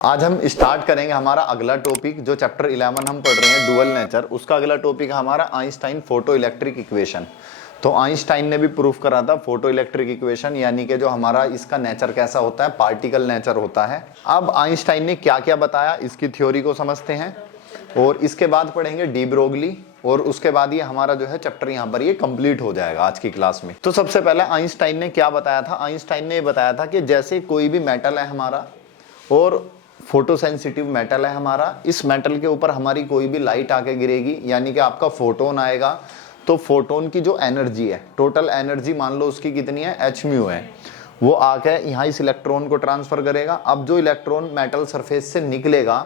आज हम स्टार्ट करेंगे हमारा अगला टॉपिक जो चैप्टर 11 हम पढ़ रहे हैं डुअल नेचर। उसका अगला टॉपिक है हमारा आइंस्टाइन फोटो इलेक्ट्रिक इक्वेशन। तो आइंस्टाइन ने भी प्रूफ करा था फोटो इलेक्ट्रिक इक्वेशन, यानी कि जो हमारा इसका नेचर कैसा होता है, पार्टिकल नेचर होता है। अब आइंस्टाइन ने क्या क्या बताया इसकी थ्योरी को समझते हैं और इसके बाद पढ़ेंगे डी ब्रोगली और उसके बाद ये हमारा जो है चैप्टर यहाँ पर ये कंप्लीट हो जाएगा आज की क्लास में। तो सबसे पहले आइंस्टाइन ने क्या बताया था, आइंस्टाइन ने बताया था कि जैसे कोई भी मेटल है हमारा और फोटो सेंसिटिव मेटल है हमारा, इस मेटल के ऊपर हमारी कोई भी लाइट आके गिरेगी यानी कि आपका फोटोन आएगा, तो फोटोन की जो एनर्जी है, टोटल एनर्जी मान लो उसकी कितनी है, एच म्यू है, वो आके यहाँ इस इलेक्ट्रॉन को ट्रांसफर करेगा। अब जो इलेक्ट्रॉन मेटल सरफेस से निकलेगा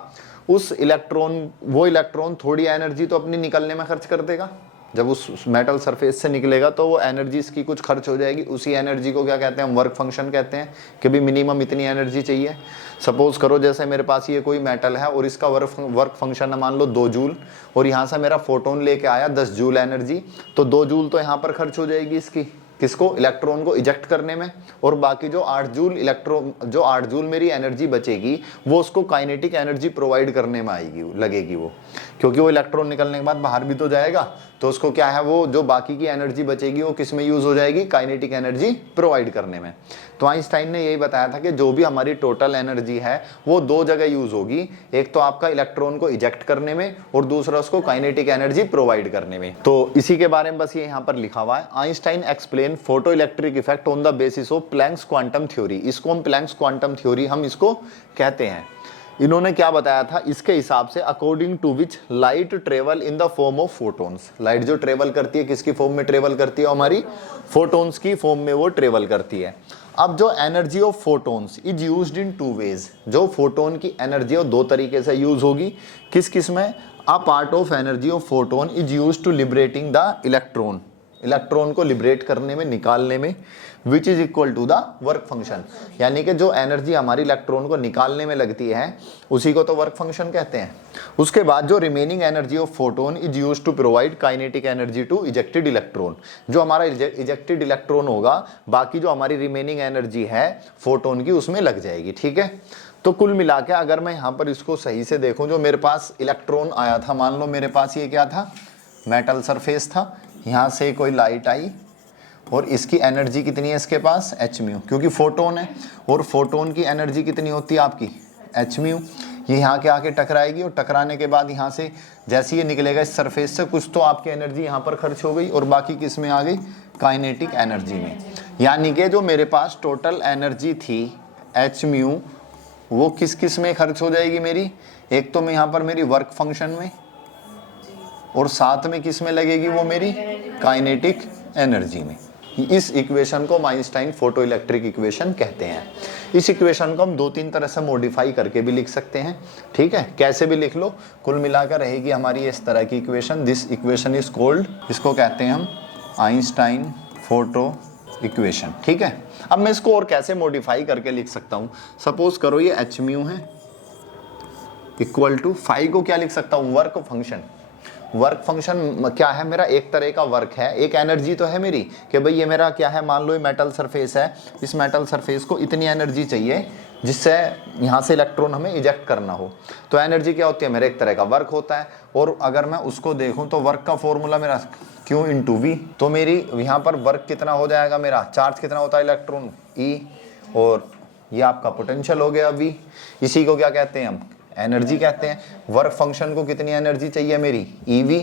उस वो इलेक्ट्रॉन थोड़ी एनर्जी तो अपनी निकलने में खर्च कर देगा। जब उस मेटल सरफेस से निकलेगा तो वो एनर्जी इसकी कुछ खर्च हो जाएगी। उसी एनर्जी को क्या कहते हैं, हम वर्क फंक्शन कहते हैं कि भी मिनिमम इतनी एनर्जी चाहिए। सपोज करो जैसे मेरे पास ये कोई मेटल है और इसका वर्क फंक्शन है मान लो 2 जूल और यहाँ से मेरा फोटोन लेके आया 10 जूल एनर्जी, तो 2 जूल तो यहाँ पर खर्च हो जाएगी इसकी, किसको, इलेक्ट्रॉन को इजेक्ट करने में। और बाकी जो 8 जूल मेरी एनर्जी बचेगी वो उसको काइनेटिक एनर्जी प्रोवाइड करने में लगेगी वो, क्योंकि वो इलेक्ट्रॉन निकलने के बाद बाहर भी तो जाएगा, तो उसको क्या है, वो जो बाकी की एनर्जी बचेगी वो किस में यूज हो जाएगी, काइनेटिक एनर्जी प्रोवाइड करने में। तो आइंस्टाइन ने यही बताया था कि जो भी हमारी टोटल एनर्जी है वो 2 जगह यूज होगी, एक तो आपका इलेक्ट्रॉन को इजेक्ट करने में और दूसरा उसको काइनेटिक एनर्जी प्रोवाइड करने में। तो इसी के बारे में बस ये यहाँ पर लिखा हुआ है, Einstein explain photo electric effect on the basis of Planck's quantum theory. इसको हम प्लैंक्स क्वांटम थ्योरी हम इसको कहते हैं। इन्होंने क्या बताया था, इसके हिसाब से according to which light travel in the form of photons. Light जो ट्रेवल करती है किसकी फॉर्म में ट्रेवल करती है, हमारी फोटोन्स की फॉर्म में वो ट्रेवल करती है। अब जो energy of photons is used in 2 ways, जो फोटोन की एनर्जी वो 2 तरीके से यूज होगी। किस किस में, a part of energy of photon is used to liberating the electron, electron को लिबरेट करने में, निकालने में, which is equal to the work function. यानी कि जो एनर्जी हमारी इलेक्ट्रॉन को निकालने में लगती है उसी को तो वर्क फंक्शन कहते हैं। उसके बाद जो remaining energy of photon is used to provide kinetic energy to ejected electron. जो हमारा इजेक्टेड इलेक्ट्रॉन होगा, बाकी जो हमारी रिमेनिंग एनर्जी है फोटोन की उसमें लग जाएगी। ठीक है, तो कुल मिला के अगर मैं यहाँ पर इसको सही से देखूँ, जो मेरे पास इलेक्ट्रॉन आया था, मान लो मेरे पास ये क्या था, मेटल सरफेस था, यहाँ से कोई लाइट आई और इसकी एनर्जी कितनी है इसके पास, एच म्यू, क्योंकि फोटोन है और फोटोन की एनर्जी कितनी होती है आपकी, एच म्यू। ये यहाँ के आके टकराएगी और टकराने के बाद यहाँ से जैसे ये निकलेगा इस सरफेस से, कुछ तो आपकी एनर्जी यहाँ पर खर्च हो गई और बाकी किस में आ गई, काइनेटिक एनर्जी में। यानी कि जो मेरे पास टोटल एनर्जी थी एच म्यू, वो किस किस में खर्च हो जाएगी मेरी, एक तो मैं यहाँ पर मेरी वर्क फंक्शन में और साथ में किस में लगेगी वो मेरी काइनेटिक एनर्जी में। इस इक्वेशन को आइंस्टाइन फोटो इलेक्ट्रिक इक्वेशन कहते हैं। इस इक्वेशन को हम 2-3 तरह से मॉडिफाई करके भी लिख सकते हैं। ठीक है, कैसे भी लिख लो, कुल मिलाकर रहेगी हमारी इस तरह की equation. This equation is called, इसको कहते हैं हम आइंस्टाइन फोटो इक्वेशन। ठीक है, अब मैं इसको और कैसे मॉडिफाई करके लिख सकता हूँ। सपोज करो ये एच म्यू है इक्वल टू फाई को क्या लिख सकता हूँ, वर्क फंक्शन। वर्क फंक्शन क्या है मेरा, एक तरह का वर्क है, एक एनर्जी तो है मेरी कि भाई ये मेरा क्या है, मान लो ये मेटल सरफेस है, इस मेटल सरफेस को इतनी एनर्जी चाहिए जिससे यहाँ से इलेक्ट्रॉन हमें इजेक्ट करना हो। तो एनर्जी क्या होती है, मेरा एक तरह का वर्क होता है। और अगर मैं उसको देखूँ तो वर्क का फॉर्मूला मेरा Q इंटू वी, तो मेरी यहाँ पर वर्क कितना हो जाएगा, मेरा चार्ज कितना होता है इलेक्ट्रॉन E, और ये आपका पोटेंशियल हो गया V। इसी को क्या कहते हैं हम, एनर्जी कहते हैं। वर्क फंक्शन को कितनी एनर्जी चाहिए मेरी, EV।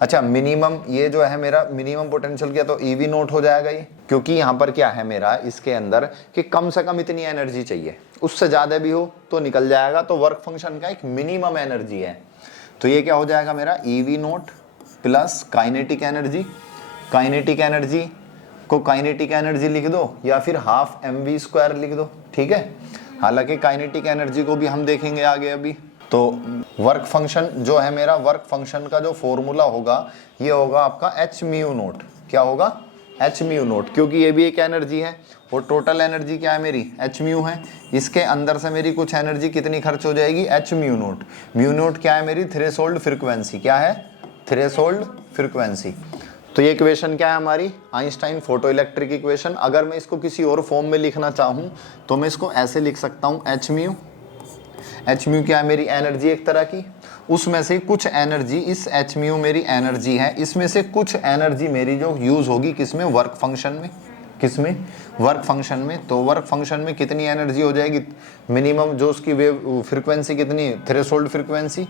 अच्छा, मिनिमम ये जो है मेरा मिनिमम पोटेंशियल क्या, तो EV नोट हो जाएगा ये, क्योंकि यहाँ पर क्या है मेरा इसके अंदर कि कम से कम इतनी एनर्जी चाहिए, उससे ज़्यादा भी हो तो निकल जाएगा। तो वर्क फंक्शन का एक मिनिमम एनर्जी है, तो ये क्या हो जाएगा मेरा EV note plus kinetic energy. Kinetic energy को काइनेटिक एनर्जी लिख दो या फिर हाफ mv² लिख दो। ठीक है, हालांकि काइनेटिक एनर्जी को भी हम देखेंगे आगे अभी। तो वर्क फंक्शन जो है मेरा, वर्क फंक्शन का जो फॉर्मूला होगा ये होगा आपका एच म्यू नोट। क्या होगा, एच म्यू नोट, क्योंकि ये भी एक एनर्जी है और टोटल एनर्जी क्या है मेरी, एच म्यू है। इसके अंदर से मेरी कुछ एनर्जी कितनी खर्च हो जाएगी, H mu naught. Mu naught क्या है मेरी, थ्रेशोल्ड फ्रीक्वेंसी। क्या है, थ्रेशोल्ड फ्रीक्वेंसी। तो ये इक्वेशन क्या है हमारी, आइंस्टाइन फोटो इलेक्ट्रिक इक्वेशन। अगर मैं इसको किसी और फॉर्म में लिखना चाहूँ तो मैं इसको ऐसे लिख सकता हूँ, एच म्यू एच म्यू क्या है, मेरी एनर्जी एक तरह की, उसमें से कुछ एनर्जी, इस एच म्यू मेरी एनर्जी है, इसमें से कुछ एनर्जी मेरी जो यूज होगी किसमें, वर्क फंक्शन में, किसमें, वर्क फंक्शन में। तो वर्क फंक्शन में कितनी एनर्जी हो जाएगी, मिनिमम जो उसकी वेव फ्रीक्वेंसी कितनी, थ्रेशोल्ड फ्रीक्वेंसी।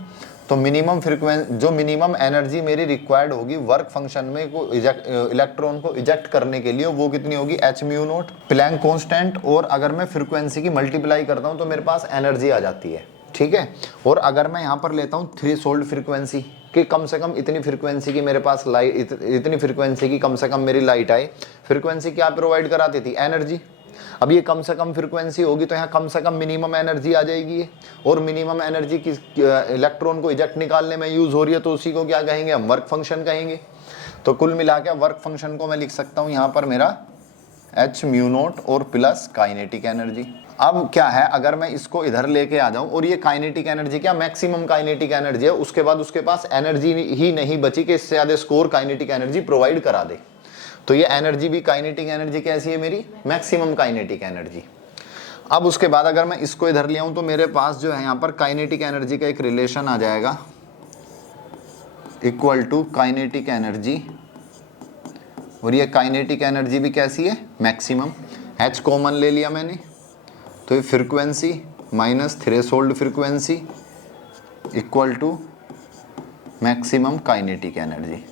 तो मिनिमम फ्रीक्वेंसी, जो मिनिमम एनर्जी मेरी रिक्वायर्ड होगी वर्क फंक्शन में को इलेक्ट्रॉन को इजेक्ट करने के लिए, वो कितनी होगी, h mu naught, Planck constant. और अगर मैं फ्रीक्वेंसी की मल्टीप्लाई करता हूँ तो मेरे पास एनर्जी आ जाती है, ठीक है। और अगर मैं यहाँ पर लेता हूँ थ्रेशोल्ड फ्रीक्वेंसी कि कम से कम इतनी फ्रीक्वेंसी की मेरे पास लाइट, इतनी फ्रीक्वेंसी की कम से कम मेरी लाइट आए, फ्रीक्वेंसी क्या प्रोवाइड कराती थी, एनर्जी। अब ये कम से कम फ्रीक्वेंसी होगी तो यहाँ कम से कम मिनिमम एनर्जी आ जाएगी ये, और मिनिमम एनर्जी किस इलेक्ट्रॉन को इजेक्ट निकालने में यूज हो रही है, तो उसी को क्या कहेंगे, हम वर्क फंक्शन कहेंगे। तो कुल मिला के वर्क फंक्शन को मैं लिख सकता हूँ यहाँ पर मेरा एच म्यू नोट और प्लस काइनेटिक एनर्जी। अब क्या है, अगर मैं इसको इधर लेके आ जाऊं और ये काइनेटिक एनर्जी क्या, मैक्सिमम काइनेटिक एनर्जी है, उसके बाद उसके पास एनर्जी ही नहीं बची कि इससे ज्यादा स्कोर काइनेटिक एनर्जी प्रोवाइड करा दे। तो ये एनर्जी भी काइनेटिक एनर्जी कैसी है मेरी, मैक्सिमम काइनेटिक एनर्जी। अब उसके बाद अगर मैं इसको इधर ले आऊं तो मेरे पास जो है यहाँ पर काइनेटिक एनर्जी का एक रिलेशन आ जाएगा, इक्वल टू काइनेटिक एनर्जी, और ये काइनेटिक एनर्जी भी कैसी है, मैक्सिमम। एच कॉमन ले लिया मैंने, तो ये frequency minus threshold frequency equal to maximum kinetic energy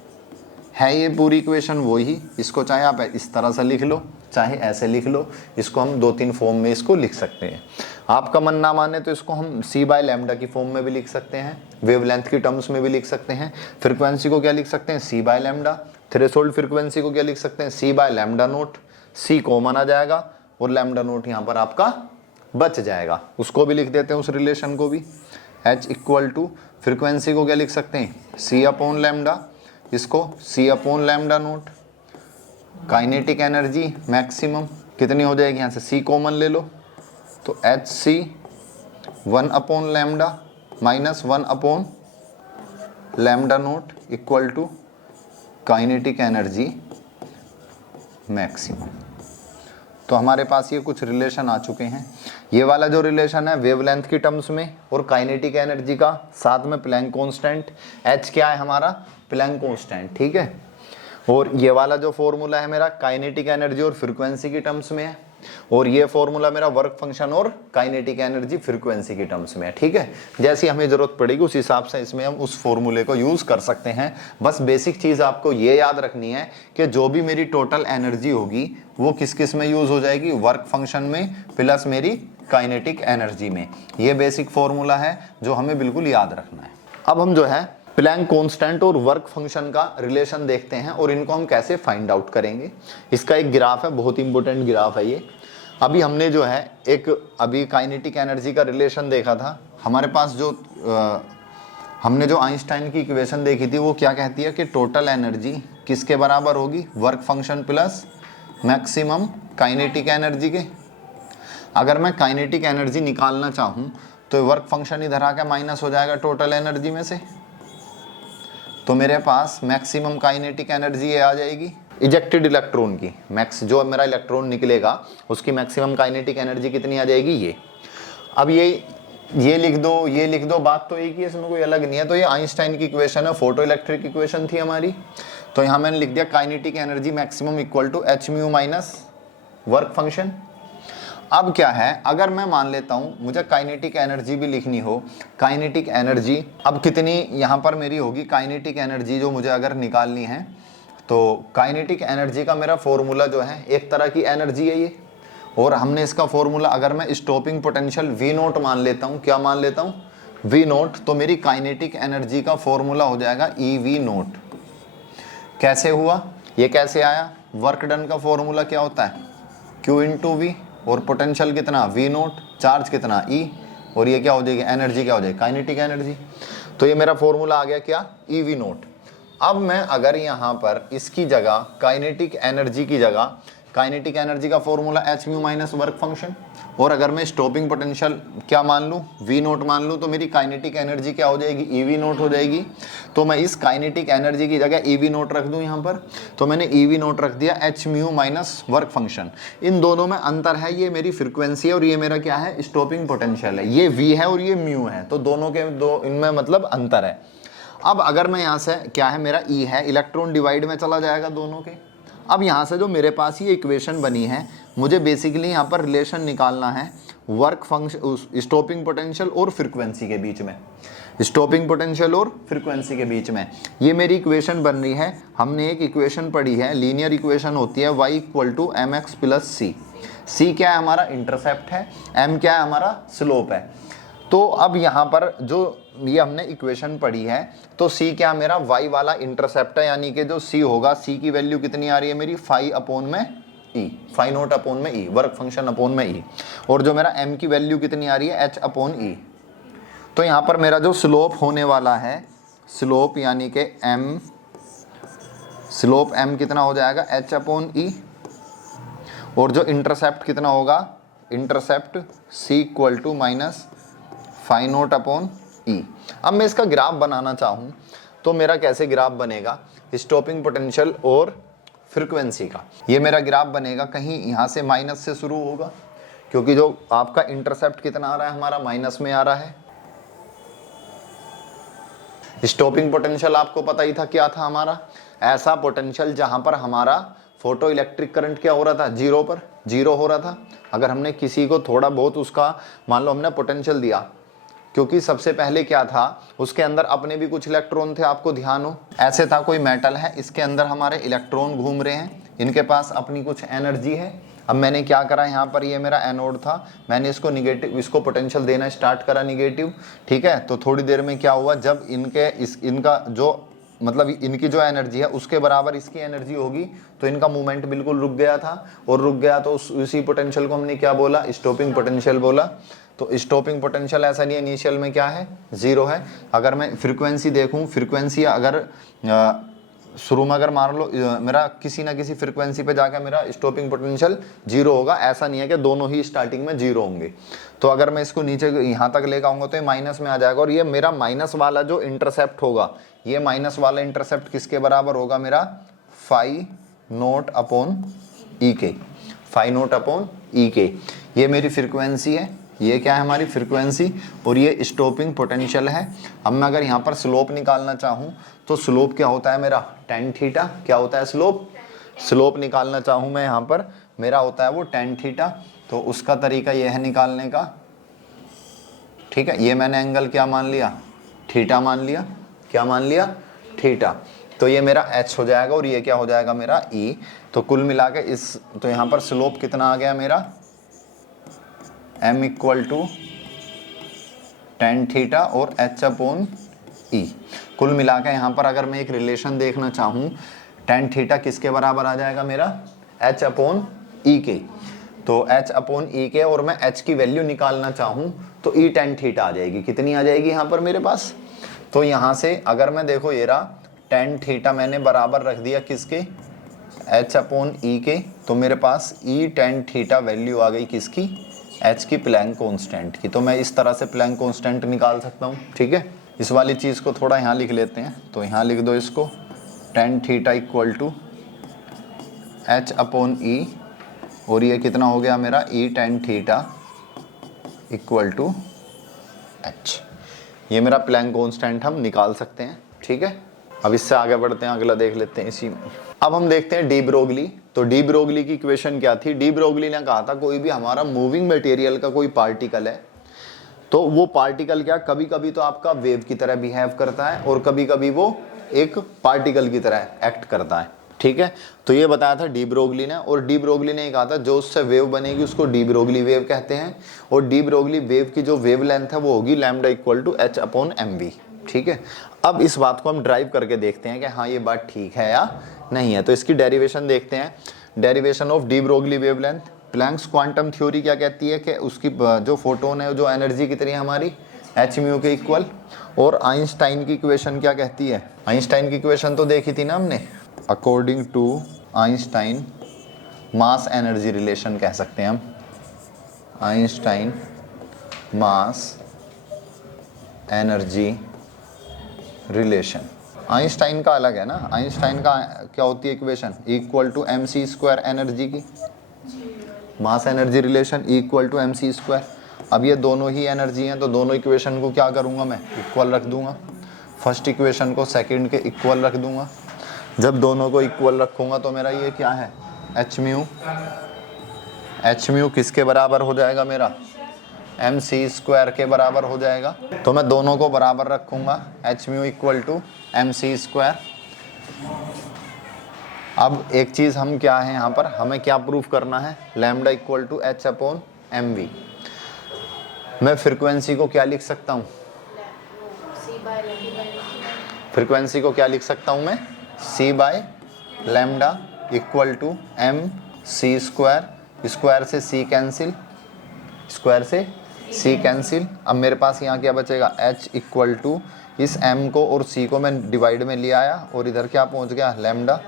है। ये पूरी इक्वेशन वही, इसको चाहे आप इस तरह से लिख लो चाहे ऐसे लिख लो, इसको हम 2-3 फॉर्म में इसको लिख सकते हैं। आपका मन ना माने तो इसको हम c/λ की फॉर्म में भी लिख सकते हैं, वेवलेंथ की टर्म्स में भी लिख सकते हैं। फ्रीक्वेंसी को क्या लिख सकते हैं, c/λ। थ्रेशोल्ड फ्रीक्वेंसी को क्या लिख सकते हैं, c/λ नोट। c कॉमन आ जाएगा और लैम्डा नोट यहाँ पर आपका बच जाएगा, उसको भी लिख देते हैं उस रिलेशन को भी। h इक्वल टू फ्रीक्वेंसी को क्या लिख सकते हैं, c/λ, इसको c/λ note. Kinetic energy maximum कितनी हो जाएगी, यहाँ से c कॉमन ले लो, तो hc 1/λ minus 1/λ naught equal to kinetic energy maximum. तो हमारे पास ये कुछ रिलेशन आ चुके हैं। ये वाला जो रिलेशन है वेवलेंथ की टर्म्स में और काइनेटिक एनर्जी का, साथ में प्लैंक कांस्टेंट, h क्या है हमारा, प्लैंक कांस्टेंट, ठीक है। और ये वाला जो फॉर्मूला है मेरा काइनेटिक एनर्जी और फ्रीक्वेंसी की टर्म्स में है, और ये फॉर्मूला मेरा वर्क फंक्शन और काइनेटिक एनर्जी फ्रीक्वेंसी की टर्म्स में है, ठीक है। जैसी हमें जरूरत पड़ेगी उस हिसाब से इसमें हम उस फॉर्मूले को यूज कर सकते हैं। बस बेसिक चीज आपको ये याद रखनी है कि जो भी मेरी टोटल एनर्जी होगी वो किस किस में यूज हो जाएगी, वर्क फंक्शन में प्लस मेरी काइनेटिक एनर्जी में। ये बेसिक फॉर्मूला है जो हमें बिल्कुल याद रखना है। अब हम जो है प्लैंक कांस्टेंट और वर्क फंक्शन का रिलेशन देखते हैं और इनको हम कैसे फाइंड आउट करेंगे। इसका एक ग्राफ है, बहुत इंपॉर्टेंट ग्राफ है ये। अभी हमने जो है एक अभी काइनेटिक एनर्जी का रिलेशन देखा था, हमारे पास जो हमने जो आइंस्टाइन की इक्वेशन देखी थी वो क्या कहती है कि टोटल एनर्जी किसके बराबर होगी, work function plus maximum kinetic energy के। अगर मैं काइनेटिक एनर्जी निकालना चाहूँ तो वर्क फंक्शन इधर आकर माइनस हो जाएगा टोटल एनर्जी में से, तो मेरे पास मैक्सिमम काइनेटिक एनर्जी ये आ जाएगी इजेक्टेड इलेक्ट्रॉन की। मैक्स जो मेरा इलेक्ट्रॉन निकलेगा उसकी मैक्सिमम काइनेटिक एनर्जी कितनी आ जाएगी, ये। अब ये लिख दो, ये लिख दो, बात तो एक ही है, इसमें कोई अलग नहीं है। तो ये आइंस्टाइन की इक्वेशन है, फोटो इलेक्ट्रिक इक्वेशन थी हमारी। तो यहाँ मैंने लिख दिया kinetic energy maximum equal to h mu minus work function. अब क्या है, अगर मैं मान लेता हूँ मुझे काइनेटिक एनर्जी भी लिखनी हो, काइनेटिक एनर्जी अब कितनी यहाँ पर मेरी होगी, काइनेटिक एनर्जी जो मुझे अगर निकालनी है तो काइनेटिक एनर्जी का मेरा फॉर्मूला जो है एक तरह की एनर्जी है ये, और हमने इसका फॉर्मूला अगर मैं स्टॉपिंग पोटेंशियल वी नोट मान लेता हूँ, क्या मान लेता हूँ, वी नोट, तो मेरी काइनेटिक एनर्जी का फॉर्मूला हो जाएगा ई वी नोट। कैसे हुआ, ये कैसे आया, वर्क डन का फॉर्मूला क्या होता है, क्यू इंटू वी, और पोटेंशियल कितना वी नोट, चार्ज कितना ई, और ये क्या हो जाएगी, एनर्जी क्या हो जाएगी, काइनेटिक एनर्जी। तो ये मेरा फॉर्मूला आ गया क्या, ई वी नोट। अब मैं अगर यहाँ पर इसकी जगह काइनेटिक एनर्जी की जगह काइनेटिक एनर्जी का formula H mu minus work function, और अगर मैं स्टॉपिंग पोटेंशियल क्या मान लूँ, वी नोट मान लूँ, तो मेरी काइनेटिक एनर्जी क्या हो जाएगी, ई वी नोट हो जाएगी। तो मैं इस काइनेटिक एनर्जी की जगह ई वी नोट रख दूँ यहाँ पर, तो मैंने ई वी नोट रख दिया H mu minus work function. इन दोनों में अंतर है, ये मेरी फ्रिक्वेंसी है और ये मेरा क्या है, स्टॉपिंग पोटेंशियल है। ये वी है और ये म्यू है, तो दोनों के इनमें मतलब अंतर है। अब अगर मैं यहाँ से क्या है, मेरा ई है, इलेक्ट्रॉन डिवाइड में चला जाएगा दोनों के। अब यहाँ से जो मेरे पास ये इक्वेशन बनी है, मुझे बेसिकली यहाँ पर रिलेशन निकालना है वर्क फंक्शन, स्टॉपिंग पोटेंशियल और फ्रीक्वेंसी के बीच में, स्टॉपिंग पोटेंशियल और फ्रीक्वेंसी के बीच में। ये मेरी इक्वेशन बन रही है। हमने एक इक्वेशन पढ़ी है, लीनियर इक्वेशन होती है y equal to M X plus C. C क्या है, हमारा इंटरसेप्ट है, m क्या है, हमारा स्लोप है। तो अब यहाँ पर जो ये हमने इक्वेशन पढ़ी है, तो c क्या मेरा y वाला इंटरसेप्ट है, यानी कि जो c होगा, c की वैल्यू कितनी आ रही है मेरी, फाई अपॉन में ई, फाई नोट अपॉन में ई, वर्क फंक्शन अपॉन में ई। और जो मेरा m की वैल्यू कितनी आ रही है, h अपॉन ई। तो यहाँ पर मेरा जो स्लोप होने वाला है, स्लोप यानी कि m, स्लोप m कितना हो जाएगा, h अपॉन ई। और जो इंटरसेप्ट कितना होगा, intercept c equal to minus phi naught upon E. अब मैं इसका ग्राफ बनाना चाहूँ तो मेरा कैसे ग्राफ बनेगा, स्टॉपिंग पोटेंशियल और फ्रीक्वेंसी का। ये मेरा ग्राफ बनेगा, कहीं यहाँ से माइनस से शुरू होगा, क्योंकि जो आपका इंटरसेप्ट कितना आ रहा है, हमारा माइनस में आ रहा है। स्टॉपिंग पोटेंशियल आपको पता ही था क्या था हमारा, ऐसा पोटेंशियल जहां पर हमारा फोटो इलेक्ट्रिक करंट क्या हो रहा था, जीरो पर जीरो हो रहा था। अगर हमने किसी को थोड़ा बहुत उसका मान लो हमने पोटेंशियल दिया, क्योंकि सबसे पहले क्या था, उसके अंदर अपने भी कुछ इलेक्ट्रॉन थे, आपको ध्यान हो, ऐसे था कोई मेटल है, इसके अंदर हमारे इलेक्ट्रॉन घूम रहे हैं, इनके पास अपनी कुछ एनर्जी है। अब मैंने क्या करा, यहाँ पर ये मेरा एनोड था, मैंने इसको निगेटिव, इसको पोटेंशियल देना स्टार्ट करा निगेटिव, ठीक है। तो थोड़ी देर में क्या हुआ, जब इनका जो मतलब इनकी जो एनर्जी है उसके बराबर इसकी एनर्जी होगी, तो इनका मूवमेंट बिल्कुल रुक गया था, और रुक गया तो उसी पोटेंशियल को हमने क्या बोला, स्टॉपिंग पोटेंशियल बोला। तो स्टॉपिंग पोटेंशियल ऐसा नहीं है, इनिशियल में क्या है, जीरो है। अगर मैं फ्रीक्वेंसी देखूं, फ्रीक्वेंसी अगर शुरू में अगर मान लो मेरा किसी ना किसी फ्रीक्वेंसी पे जाकर मेरा स्टॉपिंग पोटेंशियल जीरो होगा, ऐसा नहीं है कि दोनों ही स्टार्टिंग में जीरो होंगे। तो अगर मैं इसको नीचे यहाँ तक लेकर आऊँगा तो ये माइनस में आ जाएगा, और ये मेरा माइनस वाला जो इंटरसेप्ट होगा, ये माइनस वाला इंटरसेप्ट किसके बराबर होगा, मेरा फाई नोट अपॉन ई के, फाई नोट अपॉन ई के। ये मेरी फ्रीक्वेंसी है, ये क्या है हमारी फ्रीक्वेंसी, और ये स्टॉपिंग पोटेंशियल है। अब मैं अगर यहाँ पर स्लोप निकालना चाहूँ तो स्लोप क्या होता है मेरा, टेन थीटा। क्या होता है स्लोप, स्लोप निकालना चाहूँ मैं यहाँ पर, मेरा होता है वो टेन थीटा। तो उसका तरीका ये है निकालने का, ठीक है। ये मैंने एंगल क्या मान लिया, थीटा मान लिया, क्या मान लिया, थीटा। तो ये मेरा h हो जाएगा और ये क्या हो जाएगा मेरा e। तो कुल मिला के इस, तो यहाँ पर स्लोप कितना आ गया मेरा, m equal to ten theta और h अपॉन ई। कुल मिला के यहाँ पर अगर मैं एक रिलेशन देखना चाहूँ, टेन थीटा किसके बराबर आ जाएगा मेरा, h अपॉन ई के। तो h अपॉन ई के, और मैं h की वैल्यू निकालना चाहूँ तो e टेन थीटा आ जाएगी। कितनी आ जाएगी यहाँ पर मेरे पास, तो यहाँ से अगर मैं देखो ये रहा टेन थीटा मैंने बराबर रख दिया किसके, h अपॉन ई के। तो मेरे पास e टेन थीटा वैल्यू आ गई किसकी, h की, प्लैंक कांस्टेंट की। तो मैं इस तरह से प्लैंक कांस्टेंट निकाल सकता हूँ, ठीक है। इस वाली चीज़ को थोड़ा यहाँ लिख लेते हैं, तो यहाँ लिख दो इसको, tan theta equal to h upon E, और ये कितना हो गया मेरा, e tan theta equal to h। ये मेरा प्लैंक कांस्टेंट हम निकाल सकते हैं, ठीक है। अब इससे आगे बढ़ते हैं, अगला देख लेते हैं इसी में। अब हम देखते हैं डी ब्रोगली। तो डी ब्रोगली की इक्वेशन क्या थी, डी ब्रोगली ने कहा था कोई भी हमारा मूविंग मटेरियल का कोई पार्टिकल है, तो वो पार्टिकल क्या, कभी कभी तो आपका वेव की तरह बिहेव करता है और कभी कभी वो एक पार्टिकल की तरह एक्ट करता है, ठीक है। तो ये बताया था डी ब्रोगली ने, और डी ब्रोगली ने कहा था जो उससे वेव बनेगी उसको डी ब्रोगली वेव कहते हैं, और डी ब्रोगली वेव की जो वेव लेंथ है वो होगी lambda equal to h upon m v, ठीक है। अब इस बात को हम ड्राइव करके देखते हैं कि हाँ ये बात ठीक है या नहीं है। तो इसकी डेरिवेशन देखते हैं, derivation of de Broglie wavelength. Planck's quantum theory क्या कहती है कि उसकी जो फोटोन है, जो एनर्जी कितनी है हमारी, h म्यू के इक्वल। और आइंस्टाइन की इक्वेशन क्या कहती है, आइंस्टाइन की इक्वेशन तो देखी थी ना हमने, according to Einstein mass energy relation कह सकते हैं हम, Einstein mass energy relation. Einstein का अलग है ना, आइंस्टाइन का क्या होती है equation, equal to M C square energy की, mass energy relation equal to M C square. अब ये दोनों ही एनर्जी हैं तो दोनों इक्वेशन को क्या करूँगा मैं, इक्वल रख दूंगा। फर्स्ट इक्वेशन को सेकंड के इक्वल रख दूंगा। जब दोनों को इक्वल रखूंगा तो मेरा ये क्या है, एच म्यू किसके बराबर हो जाएगा मेरा, एम सी स्क्वायर के बराबर हो जाएगा। तो मैं दोनों को बराबर रखूंगा, h mu equal to M C square. अब एक चीज़ हम क्या है यहाँ पर, हमें क्या प्रूफ करना है, lambda equal to h upon m v. मैं फ्रिक्वेंसी को क्या लिख सकता हूँ, फ्रिक्वेंसी को क्या लिख सकता हूँ मैं, C by lambda equal to M C square, square से सी कैंसिल, स्क्वायर से सी कैंसिल। अब मेरे पास यहाँ क्या बचेगा, h इक्वल टू इस m को और c को मैं डिवाइड में ले आया और इधर क्या पहुँच गया, लैम्डा।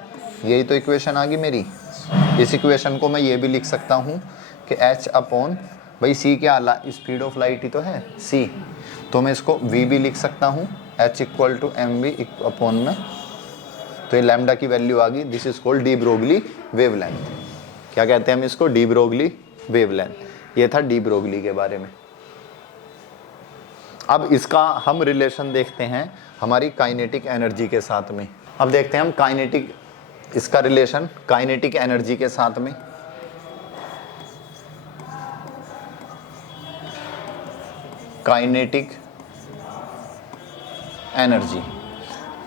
यही तो इक्वेशन आ गई मेरी। इस इक्वेशन को मैं ये भी लिख सकता हूँ कि h अपॉन, भाई c क्या, स्पीड ऑफ लाइट ही तो है c, तो मैं इसको v भी लिख सकता हूँ, h equal to m v upon में। तो ये लैम्डा की वैल्यू आ गई। This is called de Broglie wavelength. क्या कहते हैं हम इसको, डी ब्रोगली वेवलेंथ। ये था डी ब्रोगली के बारे में। अब इसका हम रिलेशन देखते हैं हमारी काइनेटिक एनर्जी के साथ में। अब देखते हैं हम काइनेटिक, इसका रिलेशन काइनेटिक एनर्जी के साथ में। काइनेटिक एनर्जी,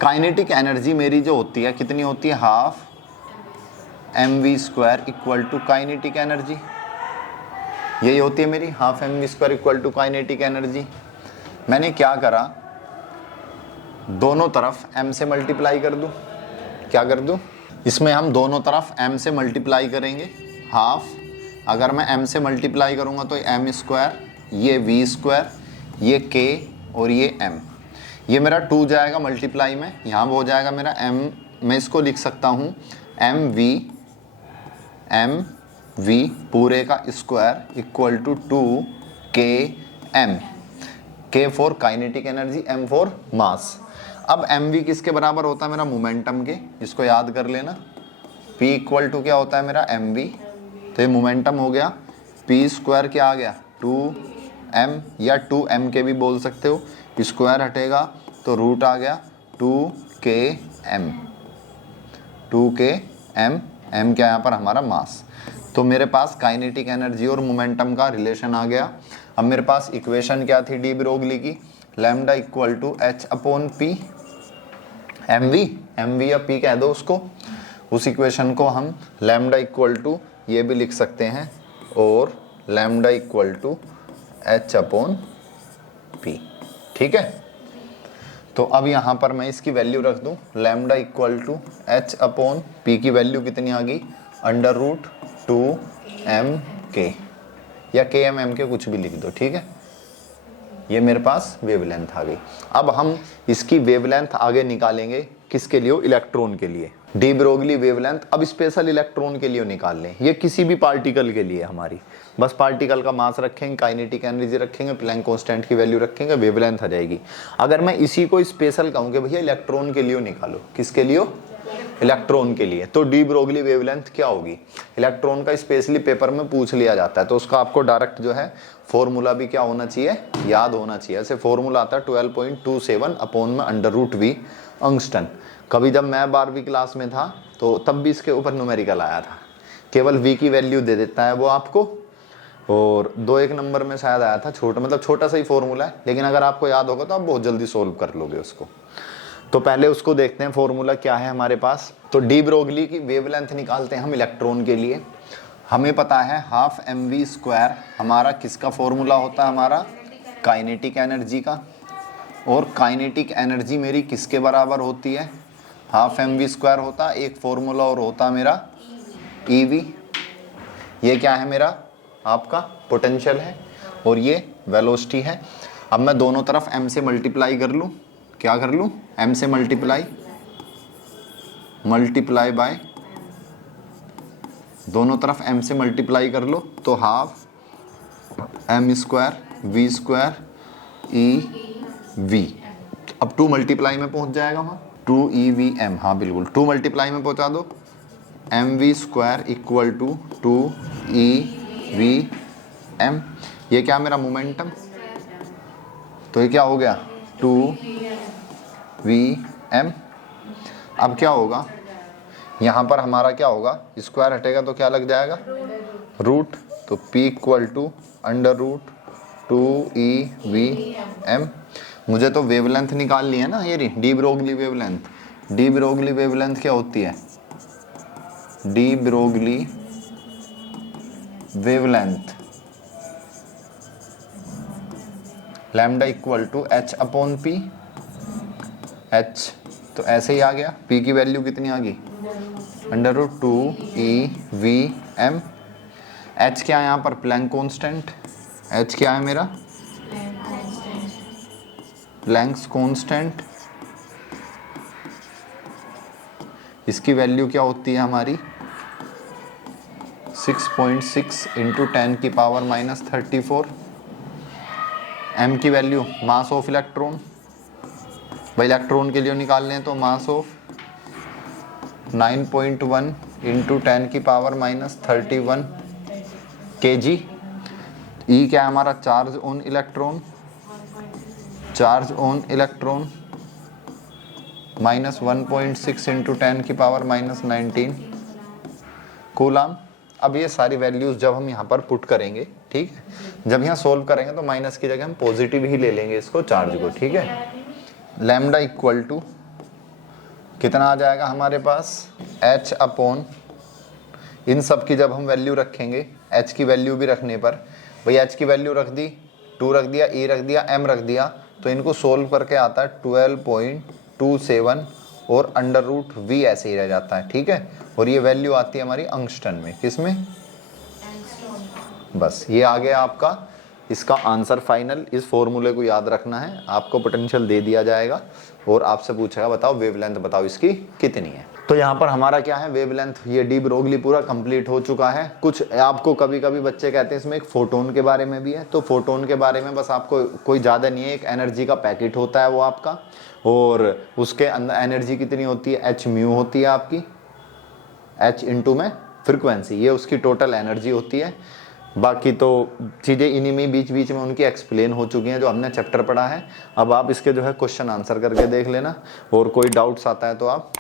काइनेटिक एनर्जी मेरी जो होती है कितनी होती है, half m v square equal to kinetic energy. यही होती है मेरी, half m v square equal to kinetic energy. मैंने क्या करा, दोनों तरफ m से मल्टीप्लाई कर दूं। क्या कर दूं, इसमें हम दोनों तरफ m से मल्टीप्लाई करेंगे। हाफ अगर मैं m से मल्टीप्लाई करूंगा तो m स्क्वायर, ये v स्क्वायर, ये k और ये m, ये मेरा 2 जाएगा मल्टीप्लाई में, यहाँ वो हो जाएगा मेरा m। मैं इसको लिख सकता हूँ एम वी पूरे का square equal to 2km, k for kinetic energy, m for mass. अब mv किसके बराबर होता है मेरा, मोमेंटम के, इसको याद कर लेना। p इक्वल टू क्या होता है मेरा, mv, तो ये मोमेंटम हो गया। p स्क्वायर क्या आ गया, 2m या 2m के भी बोल सकते हो, स्क्वायर हटेगा तो रूट आ गया 2km, 2km, m क्या यहाँ पर हमारा मास। तो मेरे पास काइनेटिक एनर्जी और मोमेंटम का रिलेशन आ गया। अब मेरे पास इक्वेशन क्या थी डी ब्रोगली की, lambda equal to h upon p, m v या पी कह दो उसको। उस इक्वेशन को हम लैम्डा इक्वल टू ये भी लिख सकते हैं, और lambda equal to h upon p. ठीक है, तो अब यहाँ पर मैं इसकी वैल्यू रख दूँ, lambda equal to h upon p की वैल्यू कितनी आ गई, अंडर रूट 2m k, या km के कुछ भी लिख दो। ठीक है, ये मेरे पास वेवलेंथ आ गई। अब हम इसकी वेवलेंथ आगे निकालेंगे, किसके लिए, इलेक्ट्रॉन के लिए। डी ब्रोगली वेवलेंथ अब स्पेशल इलेक्ट्रॉन के लिए निकाल लें, ये किसी भी पार्टिकल के लिए हमारी, बस पार्टिकल का मास रखेंगे, काइनेटिक एनर्जी रखेंगे, प्लैंक कांस्टेंट की वैल्यू रखेंगे, वेवलेंथ आ जाएगी। अगर मैं इसी को स्पेशल कहूँ कि भैया इलेक्ट्रॉन के लिए निकालो, किसके लिए, इलेक्ट्रॉन के लिए, तो डी ब्रोगली वेवलेंथ क्या होगी। इलेक्ट्रॉन का स्पेशली पेपर में पूछ लिया जाता है, तो उसका आपको डायरेक्ट जो है फॉर्मूला भी क्या होना चाहिए, याद होना चाहिए। ऐसे फॉर्मूला आता है 12.27 अपॉन में अंडर रूट वी अंगस्टन। कभी जब मैं 12वीं क्लास में था तो तब भी इसके ऊपर न्यूमेरिकल आया था, केवल वी की वैल्यू दे देता है वो आपको, और 2-1 नंबर में शायद आया था, छोटा मतलब छोटा सा ही फॉर्मूला है, लेकिन अगर आपको याद होगा तो आप बहुत जल्दी सोल्व कर लोगे उसको। तो पहले उसको देखते हैं फॉर्मूला क्या है हमारे पास। तो डी ब्रोगली की वेवलेंथ निकालते हैं हम इलेक्ट्रॉन के लिए। हमें पता है हाफ एम वी स्क्वायर हमारा किसका फॉर्मूला होता है, हमारा काइनेटिक एनर्जी का, और काइनेटिक एनर्जी मेरी किसके बराबर होती है, हाफ एम वी स्क्वायर होता है, एक फॉर्मूला और होता मेरा ई वी। ये क्या है मेरा, आपका पोटेंशियल है, और ये वेलोसिटी है। अब मैं दोनों तरफ m से मल्टीप्लाई कर लूँ, क्या कर लूँ, m से मल्टीप्लाई बाय दोनों तरफ m से मल्टीप्लाई कर लो तो half m square v square e v। अब 2 मल्टीप्लाई में पहुंच जाएगा वहाँ 2 EVM, हाँ बिल्कुल 2 मल्टीप्लाई में पहुंचा दो mv square equal to 2 EVM। ये क्या मेरा मोमेंटम, तो ये क्या हो गया 2VM। अब क्या होगा यहाँ पर हमारा क्या होगा, स्क्वायर हटेगा तो क्या लग जाएगा रूट, तो P equal to under root 2EVM। मुझे तो वेवलेंथ निकालनी है ना, ये de Broglie wavelength. De Broglie wavelength क्या होती है, de Broglie wavelength lambda equal to h upon p. h तो ऐसे ही आ गया, p की वैल्यू कितनी आ गई अंडर रूट 2EVM। h क्या है यहाँ पर प्लैंक कांस्टेंट, h क्या है मेरा प्लैंक्स कांस्टेंट। इसकी वैल्यू क्या होती है हमारी 6.6 इंटू 10 की पावर माइनस 34। m की वैल्यू मास ऑफ इलेक्ट्रॉन, भाई इलेक्ट्रॉन के लिए निकालने हैं तो मास ऑफ 9.1 इंटू 10 की पावर माइनस 31 kg। E क्या है हमारा charge on electron, charge on electron minus 1.6 into 10 की पावर माइनस 19 कूलम। अब ये सारी वैल्यूज जब हम यहाँ पर पुट करेंगे, ठीक है, जब यहाँ सोल्व करेंगे तो माइनस की जगह हम पॉजिटिव ही ले लेंगे इसको चार्ज को, ठीक है। लैम्डा इक्वल टू कितना आ जाएगा हमारे पास h अपॉन, इन सब की जब हम वैल्यू रखेंगे h की वैल्यू भी रखने पर, भाई h की वैल्यू रख दी 2 रख दिया, e रख दिया, m रख दिया, तो इनको सोल्व करके आता है 12.27 और अंडर रूट v ऐसे ही रह जाता है, ठीक है। और ये वैल्यू आती है हमारी अंगस्टन में, किसमें, बस ये आ गया आपका इसका आंसर फाइनल। इस फॉर्मूले को याद रखना है, आपको पोटेंशियल दे दिया जाएगा और आपसे पूछेगा बताओ वेवलेंथ बताओ इसकी कितनी है। तो यहाँ पर हमारा क्या है वेवलेंथ, ये डी ब्रोगली पूरा कंप्लीट हो चुका है। कुछ आपको कभी कभी बच्चे कहते हैं इसमें एक फोटोन के बारे में भी है, तो फोटोन के बारे में बस आपको कोई ज़्यादा नहीं है, एक एनर्जी का पैकेट होता है वो आपका, और उसके अंदर एनर्जी कितनी होती है h म्यू होती है आपकी, h इंटू में फ्रिक्वेंसी, ये उसकी टोटल एनर्जी होती है। बाकी तो चीज़ें इन्हीं में बीच बीच में उनकी एक्सप्लेन हो चुकी हैं जो हमने चैप्टर पढ़ा है। अब आप इसके जो है क्वेश्चन आंसर करके देख लेना, और कोई डाउट्स आता है तो आप